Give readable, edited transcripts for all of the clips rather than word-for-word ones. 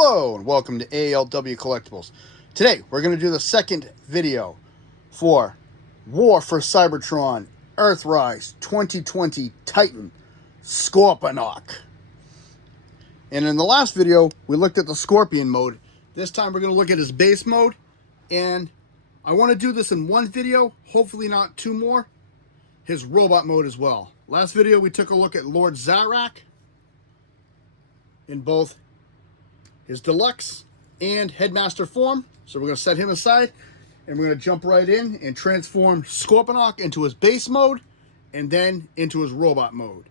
Hello and welcome to ALW Collectibles. Today we're going to do the second video for War for Cybertron Earthrise 2020 Titan Scorponok. And in the last video we looked at the Scorpion mode. This time we're going to look at his base mode, and I want to do this in one video, hopefully not two more, his robot mode as well. Last video we took a look at Lord Zarak in both his deluxe and headmaster form. So we're going to set him aside and we're going to jump right in and transform Scorponok into his base mode and then into his robot mode.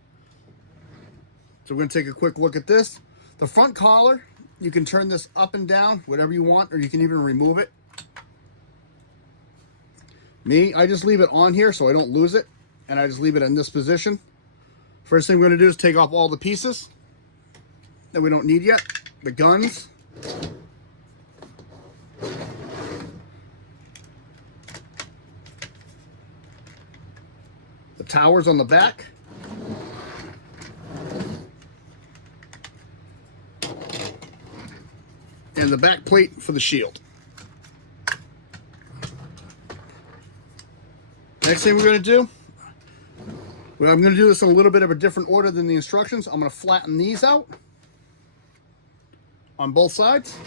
So we're going to take a quick look at this. The front collar, you can turn this up and down, whatever you want, or you can even remove it. I just leave it on here so I don't lose it, and I just leave it in this position. First thing we're going to do is take off all the pieces that we don't need yet. The guns, the towers on the back, and the back plate for the shield. Next thing we're going to do, I'm going to do this in a little bit of a different order than the instructions. I'm going to flatten these out on both sides.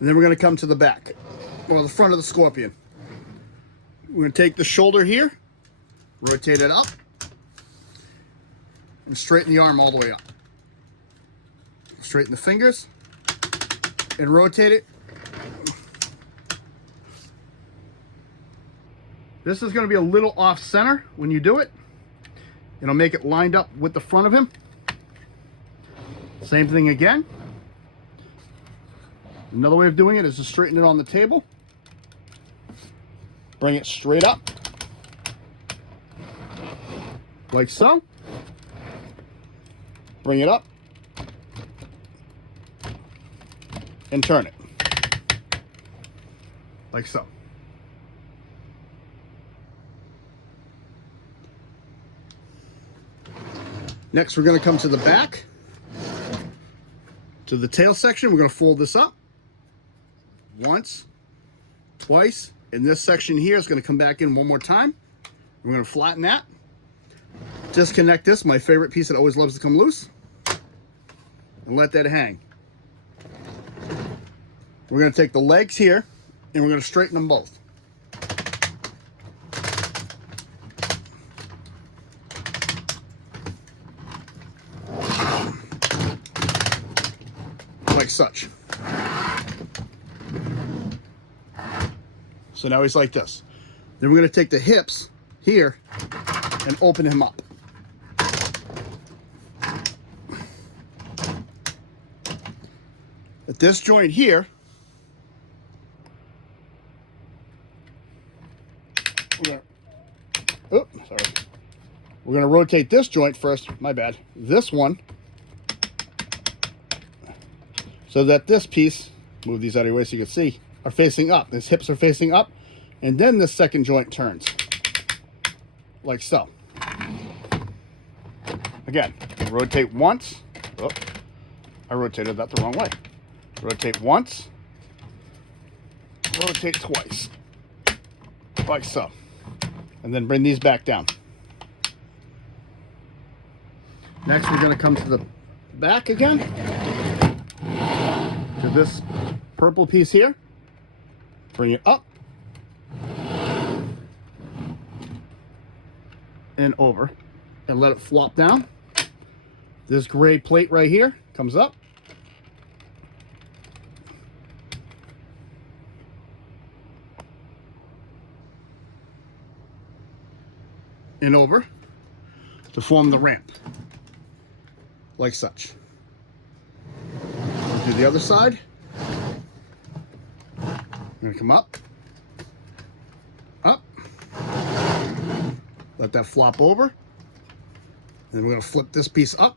And then we're going to come to the back, or the front of the Scorpion. We're going to take the shoulder here, rotate it up, and straighten the arm all the way up. Straighten the fingers, and rotate it. This is going to be a little off center when you do it. It'll make it lined up with the front of him. Same thing again. Another way of doing it is to straighten it on the table. Bring it straight up. Like so. Bring it up. And turn it. Like so. Next, we're going to come to the back, to the tail section. We're going to fold this up once, twice, and this section here is going to come back in one more time. We're going to flatten that. Disconnect this, my favorite piece that always loves to come loose, and let that hang. We're going to take the legs here, and we're going to straighten them both. Like such. So now he's like this. Then we're going to take the hips here and open him up. At this joint here, we're going to rotate this joint first. My bad. This one. So that this piece, move these out of your way so you can see, are facing up. His hips are facing up. And then the second joint turns. Like so. Again, rotate once. Oh, I rotated that the wrong way. Rotate once. Rotate twice. Like so. And then bring these back down. Next, we're going to come to the back again. To this purple piece here, bring it up and over and let it flop down. This gray plate right here comes up and over to form the ramp, like such. Do the other side. I'm going to come up, let that flop over, then we're going to flip this piece up,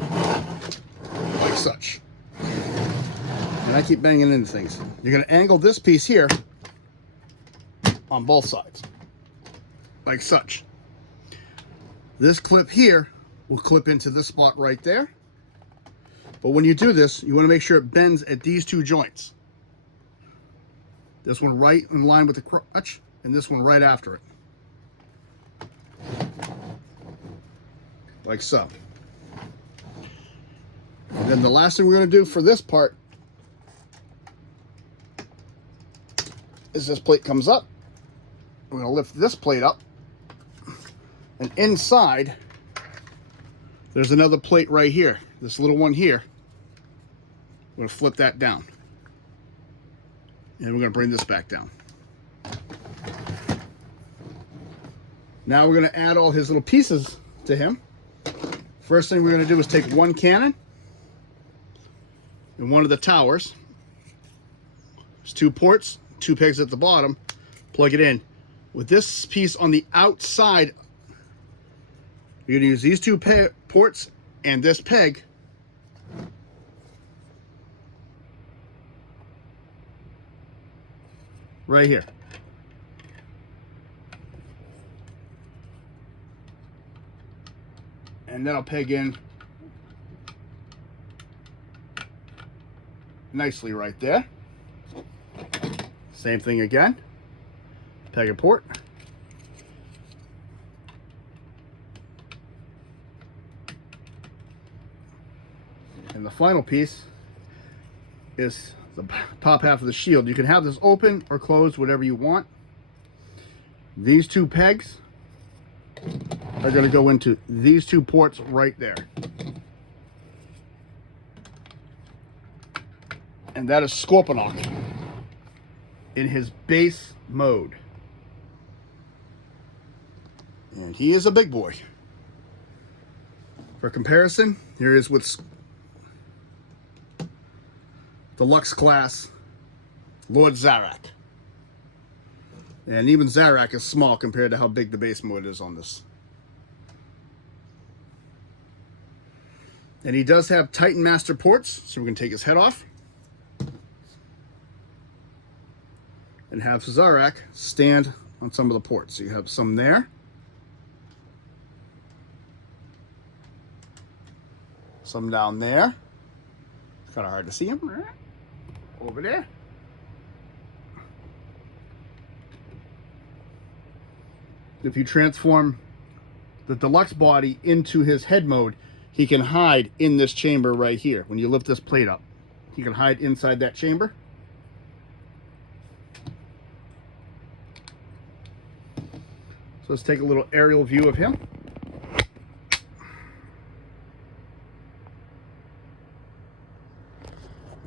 like such. And I keep banging into things. You're going to angle this piece here on both sides, like such. This clip here will clip into this spot right there. But when you do this, you want to make sure it bends at these two joints. This one right in line with the crotch, and this one right after it. Like so. And then the last thing we're going to do for this part is this plate comes up. We're going to lift this plate up. And inside, there's another plate right here. This little one here. We're going to flip that down. And we're going to bring this back down. Now we're going to add all his little pieces to him. First thing we're going to do is take one cannon and one of the towers. There's two ports, two pegs at the bottom. Plug it in. With this piece on the outside, you're going to use these two ports and this peg right here. And that'll peg in nicely right there. Same thing again. Peg a port. And the final piece is the top half of the shield. You can have this open or closed, whatever you want. These two pegs are going to go into these two ports right there. And that is Scorponok in his base mode. And he is a big boy. For comparison, here is with Deluxe class Lord Zarak. And even Zarak is small compared to how big the base mode is on this. And he does have Titan Master ports, so we can take his head off. And have Zarak stand on some of the ports. So you have some there. Some down there. It's kind of hard to see him. Over there. If you transform the Deluxe body into his head mode, he can hide in this chamber right here. When you lift this plate up, he can hide inside that chamber. So let's take a little aerial view of him.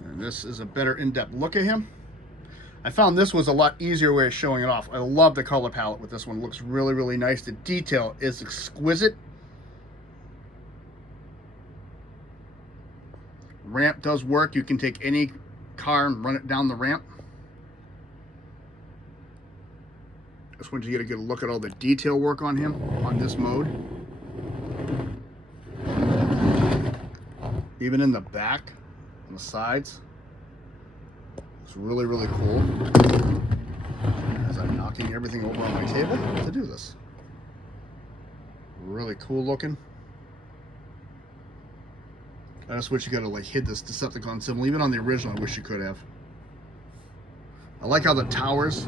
And this is a better in-depth look at him. I found this was a lot easier way of showing it off. I love the color palette with this one. It looks really, really nice. The detail is exquisite. Ramp does work. You can take any car and run it down the ramp. Just want you to get a good look at all the detail work on him on this mode. Even in the back, on the sides. It's really, really cool. As I'm knocking everything over on my table to do this. Really cool looking. I just wish you could have like hid this Decepticon symbol. Even on the original, I wish you could have. I like how the towers,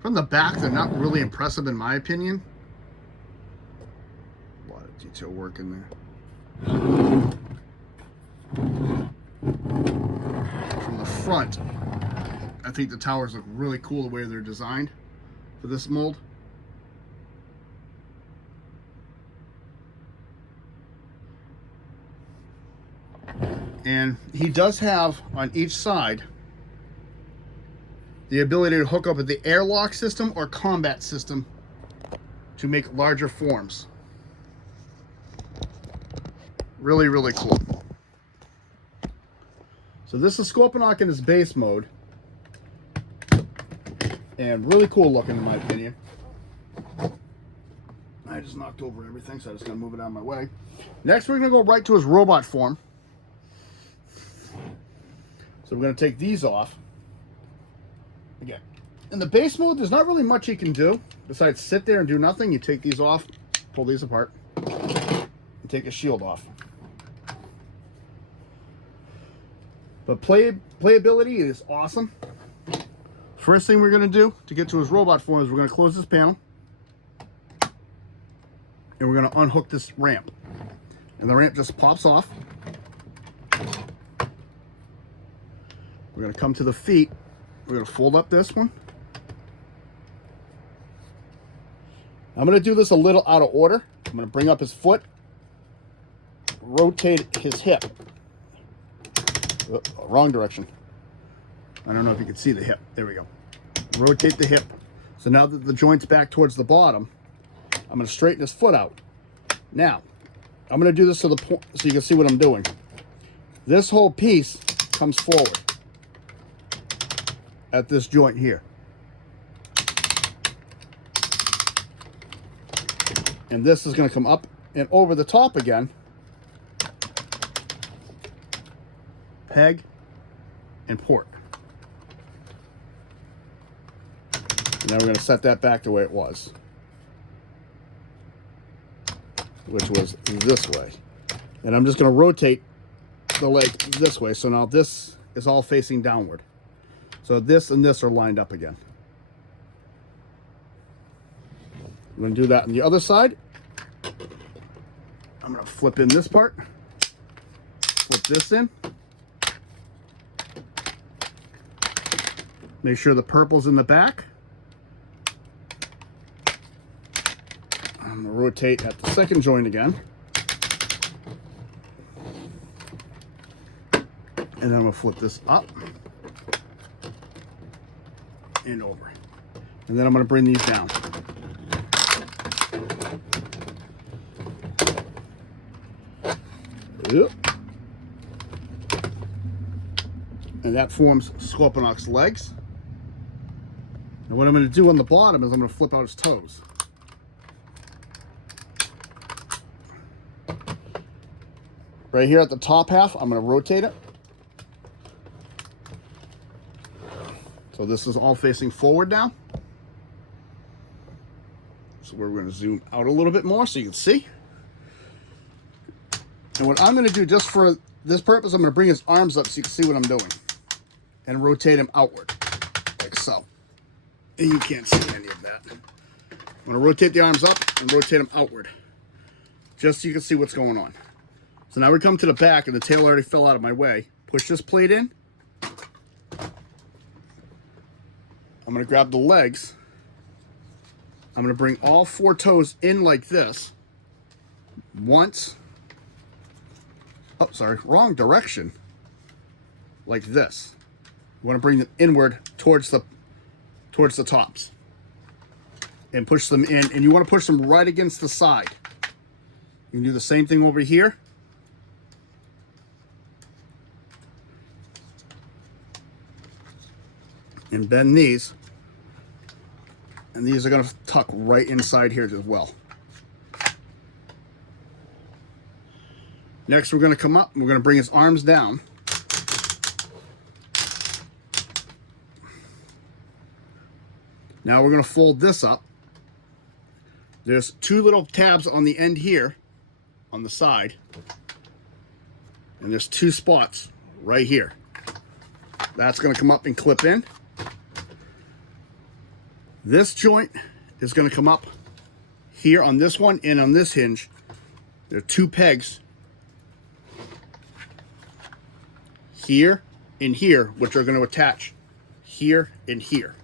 from the back, they're not really impressive in my opinion. A lot of detail work in there. From the front, I think the towers look really cool the way they're designed for this mold. And he does have on each side the ability to hook up with the airlock system or combat system to make larger forms. Really, really cool. So this is Scorponok in his base mode. And really cool looking in my opinion. I just knocked over everything, so I just gotta move it out of my way. Next we're gonna go right to his robot form. So we're going to take these off. Again, In the base mode, there's not really much you can do besides sit there and do nothing. You take these off, pull these apart, and take a shield off. But playability is awesome. First thing we're going to do to get to his robot form is we're going to close this panel. And we're going to unhook this ramp. And the ramp just pops off. We're going to come to the feet. We're going to fold up this one. I'm going to do this a little out of order. I'm going to bring up his foot, rotate his hip. Wrong direction. I don't know if you can see the hip. There we go. Rotate the hip. So now that the joint's back towards the bottom, I'm going to straighten his foot out. Now, I'm going to do this to the point so you can see what I'm doing. This whole piece comes forward at this joint here. And this is going to come up and over the top again. Peg and port. And then we're going to set that back the way it was, which was this way. And I'm just going to rotate the leg this way. So now this is all facing downward. So this and this are lined up again. I'm going to do that on the other side. I'm going to flip in this part, flip this in. Make sure the purple's in the back. I'm going to rotate at the second joint again. And then I'm going to flip this up and over. And then I'm going to bring these down. And that forms Scorponok's legs. And what I'm going to do on the bottom is I'm going to flip out his toes. Right here at the top half, I'm going to rotate it. So this is all facing forward now. So we're going to zoom out a little bit more so you can see. And what I'm going to do just for this purpose, I'm going to bring his arms up so you can see what I'm doing. And rotate him outward, like so. And you can't see any of that. I'm going to rotate the arms up and rotate them outward, just so you can see what's going on. So now we come to the back, and the tail already fell out of my way. Push this plate in. I'm going to grab the legs. I'm going to bring all 4 toes in like this. Once. Oh, sorry, wrong direction. Like this. You want to bring them inward towards the tops. And push them in. And you want to push them right against the side. You can do the same thing over here. And bend these. And these are going to tuck right inside here as well. Next, we're going to come up and we're going to bring his arms down. Now we're going to fold this up. There's 2 little tabs on the end here, on the side. And there's 2 spots right here. That's going to come up and clip in. This joint is going to come up here on this one and on this hinge. There are 2 pegs here and here, which are going to attach here and here.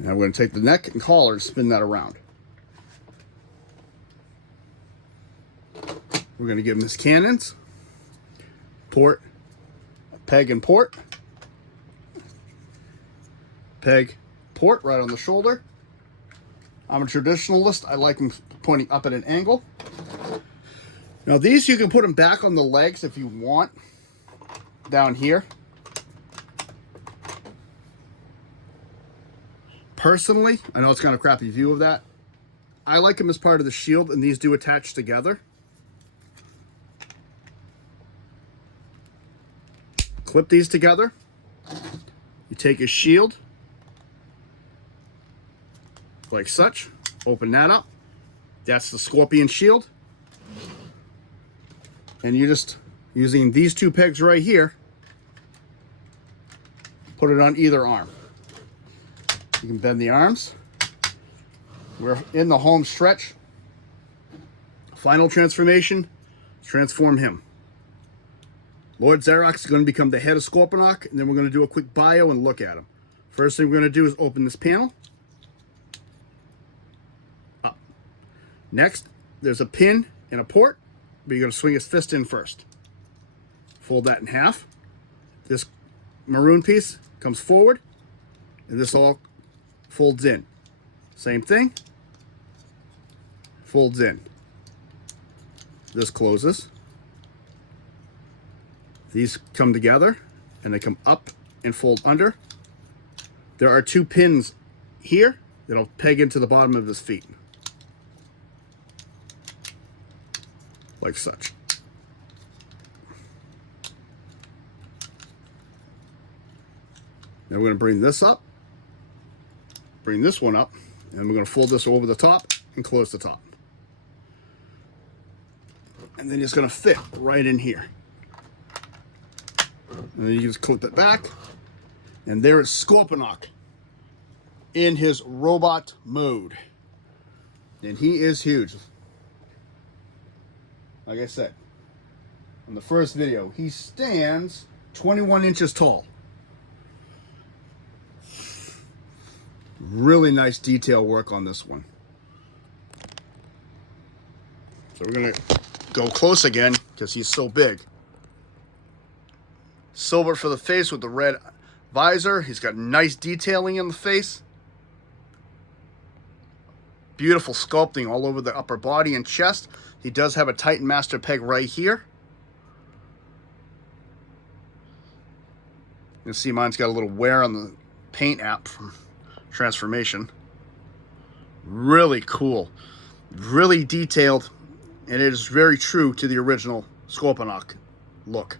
Now we're going to take the neck and collar and spin that around. We're going to give him his cannons, port, peg and port, peg, port right on the shoulder. I'm a traditionalist. I like them pointing up at an angle. Now these you can put them back on the legs if you want, down here. Personally, I know it's kind of a crappy view of that. I like them as part of the shield, and these do attach together. Clip these together. You take his shield, like such. Open that up. That's the Scorpion shield. And you're just using these two pegs right here, put it on either arm. You can bend the arms. We're in the home stretch. Final transformation, transform him. Lord Zarak is going to become the head of Scorponok, and then we're going to do a quick bio and look at him. First thing we're going to do is open this panel. Up. Next, there's a pin and a port, but you're going to swing his fist in first. Fold that in half. This maroon piece comes forward, and this all folds in. Same thing. Folds in. This closes. These come together, and they come up and fold under. There are two pins here that'll peg into the bottom of his feet. Like such. Then we're going to bring this up, bring this one up, and we're going to fold this over the top and close the top. And then it's going to fit right in here. And then you just clip it back, and there is Scorponok in his robot mode. And he is huge. Like I said, in the first video, he stands 21 inches tall. Really nice detail work on this one. So we're going to go close again because he's so big. Silver for the face with the red visor. He's got nice detailing in the face. Beautiful sculpting all over the upper body and chest. He does have a Titan Master peg right here. You can see mine's got a little wear on the paint app from transformation. Really cool. Really detailed. And it is very true to the original Scorponok look.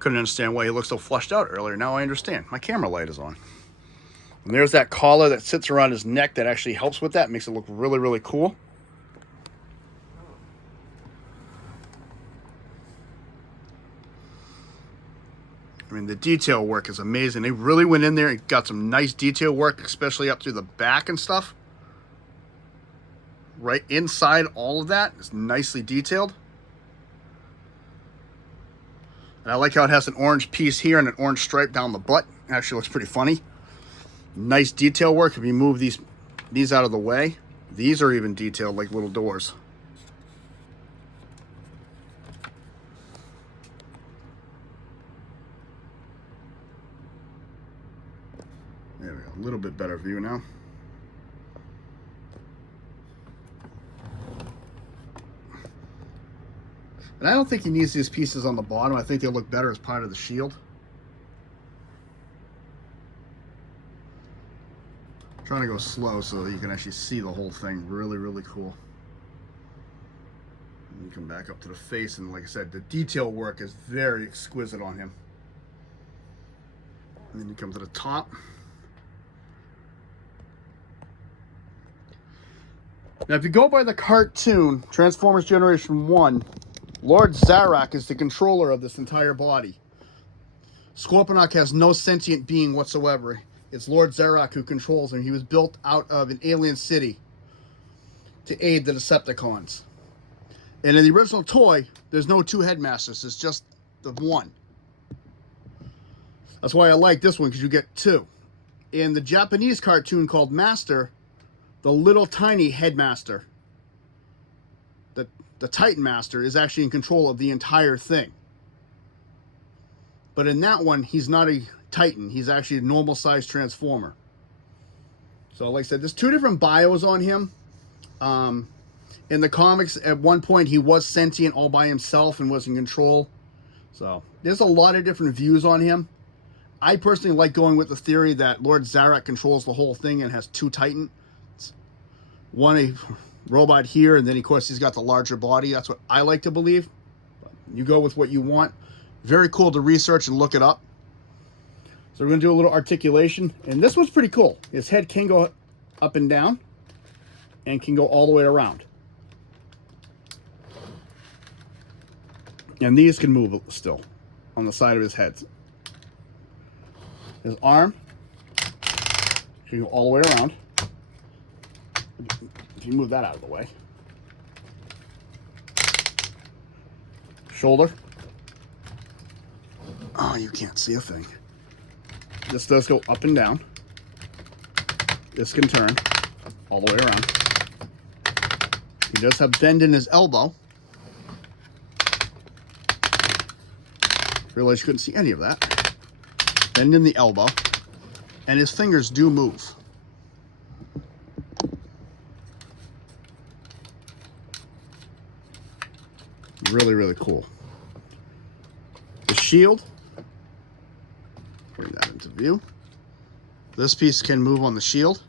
Couldn't understand why he looked so flushed out earlier. Now I understand. My camera light is on. And there's that collar that sits around his neck that actually helps with that. Makes it look really, really cool. I mean, the detail work is amazing. They really went in there and got some nice detail work, especially up through the back and stuff. Right inside all of that is nicely detailed. And I like how it has an orange piece here and an orange stripe down the butt. Actually looks pretty funny. Nice detail work. If you move these out of the way, these are even detailed like little doors. There we go. A little bit better view now. And I don't think he needs these pieces on the bottom. I think they look better as part of the shield. I'm trying to go slow so that you can actually see the whole thing. Really, really cool. And you come back up to the face, and like I said, the detail work is very exquisite on him. And then you come to the top. Now, if you go by the cartoon, Transformers Generation 1, Lord Zarak is the controller of this entire body. Scorponok has no sentient being whatsoever. It's Lord Zarak who controls him. He was built out of an alien city to aid the Decepticons. And in the original toy, there's no two headmasters. It's just the one. That's why I like this one, because you get two. In the Japanese cartoon called Master, the little tiny headmaster, the Titan Master, is actually in control of the entire thing. But in that one, he's not a Titan. He's actually a normal sized Transformer. So like I said, there's two different bios on him. In the comics, at one point, he was sentient all by himself and was in control. So there's a lot of different views on him. I personally like going with the theory that Lord Zarak controls the whole thing and has two Titans. One a robot here, and then of course he's got the larger body. That's what I like to believe. You go with what you want. Very cool to research and look it up. So we're going to do a little articulation. And this one's pretty cool. His head can go up and down and can go all the way around. And these can move still on the side of his head. His arm can go all the way around. If you move that out of the way. Shoulder. Oh, you can't see a thing. This does go up and down. This can turn all the way around. He does have bend in his elbow. Realize you couldn't see any of that. Bend in the elbow. And his fingers do move. Really, really cool. The shield. Bring that into view. This piece can move on the shield.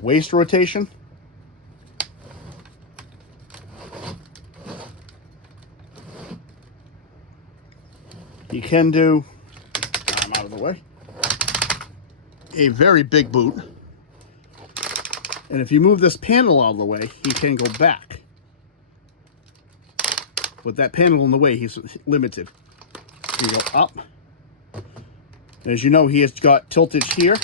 Waist rotation. You can do, I'm out of the way, a very big boot. And if you move this panel out of the way, he can go back. With that panel in the way, he's limited. You go up. As you know, he has got tiltage here.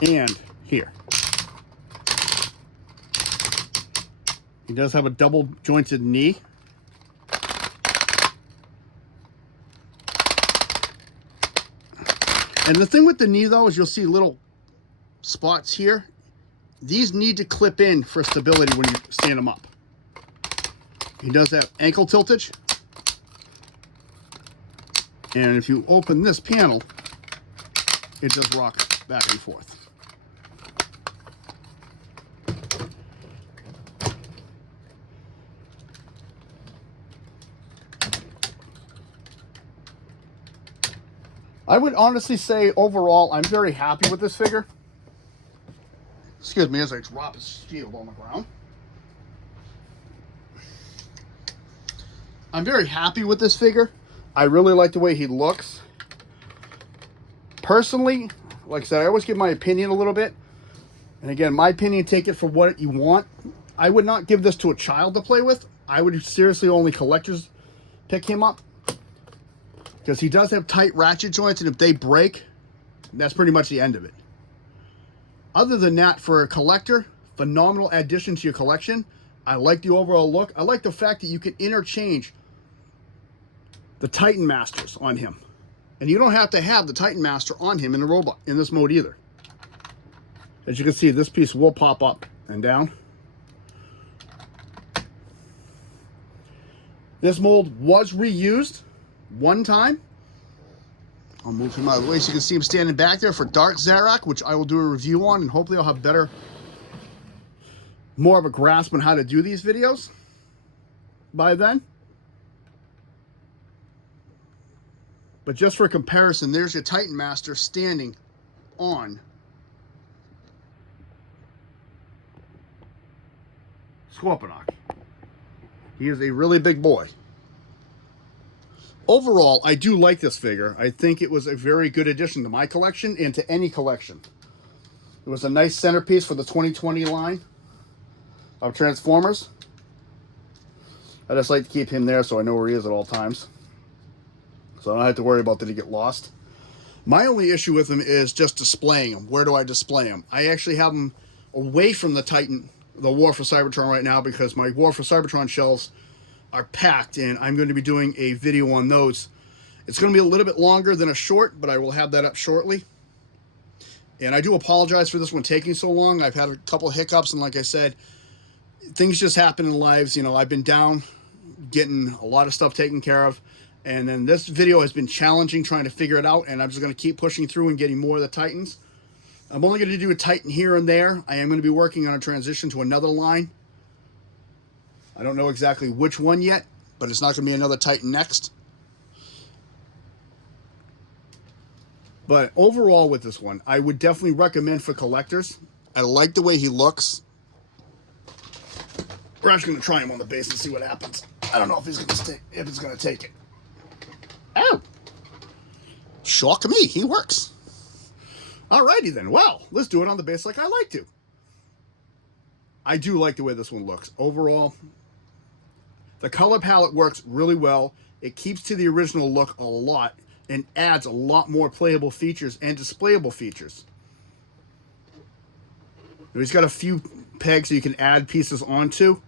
And here. He does have a double jointed knee. And the thing with the knee though is you'll see little spots here. These need to clip in for stability when you stand them up. He does have ankle tiltage. And if you open this panel, it does rock back and forth. I would honestly say overall, I'm very happy with this figure. Excuse me as I drop his shield on the ground. I'm very happy with this figure. I really like the way he looks. Personally, like I said, I always give my opinion a little bit. And again, my opinion, take it for what you want. I would not give this to a child to play with. I would seriously only collectors pick him up. Because he does have tight ratchet joints, and if they break, that's pretty much the end of it. Other than that, for a collector, phenomenal addition to your collection. I like the overall look. I like the fact that you can interchange the Titan Masters on him. And you don't have to have the Titan Master on him in the robot, in this mode either. As you can see, this piece will pop up and down. This mold was reused one time. I'll move him out of the way so you can see him standing back there for Dark Zarak, which I will do a review on, and hopefully I'll have more of a grasp on how to do these videos by then. But just for comparison, there's your Titan Master standing on Scorponok. He is a really big boy. Overall, I do like this figure. I think it was a very good addition to my collection and to any collection. It was a nice centerpiece for the 2020 line of Transformers. I just like to keep him there so I know where he is at all times. So I don't have to worry about did he get lost. My only issue with him is just displaying him. Where do I display him? I actually have him away from the Titan, the War for Cybertron right now, because my War for Cybertron shelves are packed, and I'm going to be doing a video on those. It's going to be a little bit longer than a short, but I will have that up shortly. And I do apologize for this one taking so long. I've had a couple hiccups, and like I said, things just happen in lives. You know, I've been down getting a lot of stuff taken care of, and then this video has been challenging trying to figure it out, and I'm just going to keep pushing through and getting more of the Titans. I'm only going to do a Titan here and there. I am going to be working on a transition to another line. I don't know exactly which one yet, but it's not going to be another Titan next. But overall with this one, I would definitely recommend for collectors. I like the way he looks. We're actually going to try him on the base and see what happens. I don't know if he's going to stay, if it's going to take it. Oh! Shock me, he works. Alrighty then, well, let's do it on the base like I like to. I do like the way this one looks. Overall, the color palette works really well. It keeps to the original look a lot and adds a lot more playable features and displayable features. He's got a few pegs that you can add pieces onto,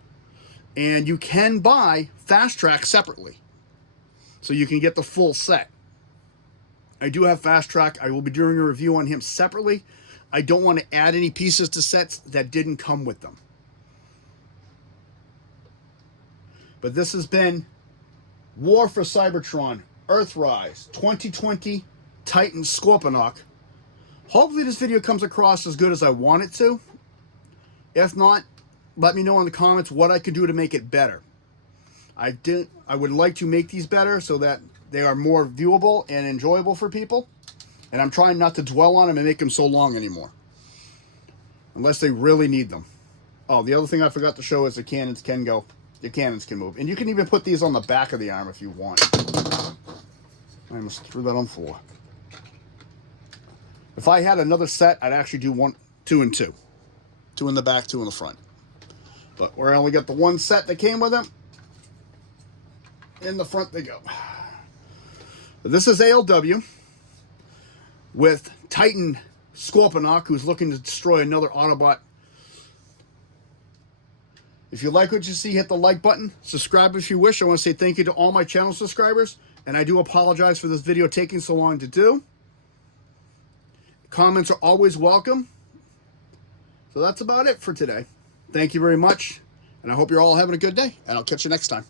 and you can buy Fast Track separately, so you can get the full set. I do have Fast Track. I will be doing a review on him separately. I don't want to add any pieces to sets that didn't come with them. But this has been War for Cybertron, Earthrise, 2020 Titan Scorponok. Hopefully this video comes across as good as I want it to. If not, let me know in the comments what I could do to make it better. I would like to make these better so that they are more viewable and enjoyable for people. And I'm trying not to dwell on them and make them so long anymore, unless they really need them. Oh, the other thing I forgot to show is the cannons can go. The cannons can move. And you can even put these on the back of the arm if you want. I almost threw that on the floor. If I had another set, I'd actually do 1, 2, and 2. 2 in the back, 2 in the front. But we only got the one set that came with them. In the front they go. This is ALW with Titan Scorponok, who's looking to destroy another Autobot. If you like what you see, hit the like button. Subscribe if you wish. I want to say thank you to all my channel subscribers, and I do apologize for this video taking so long to do. Comments are always welcome. So that's about it for today. Thank you very much, and I hope you're all having a good day, and I'll catch you next time.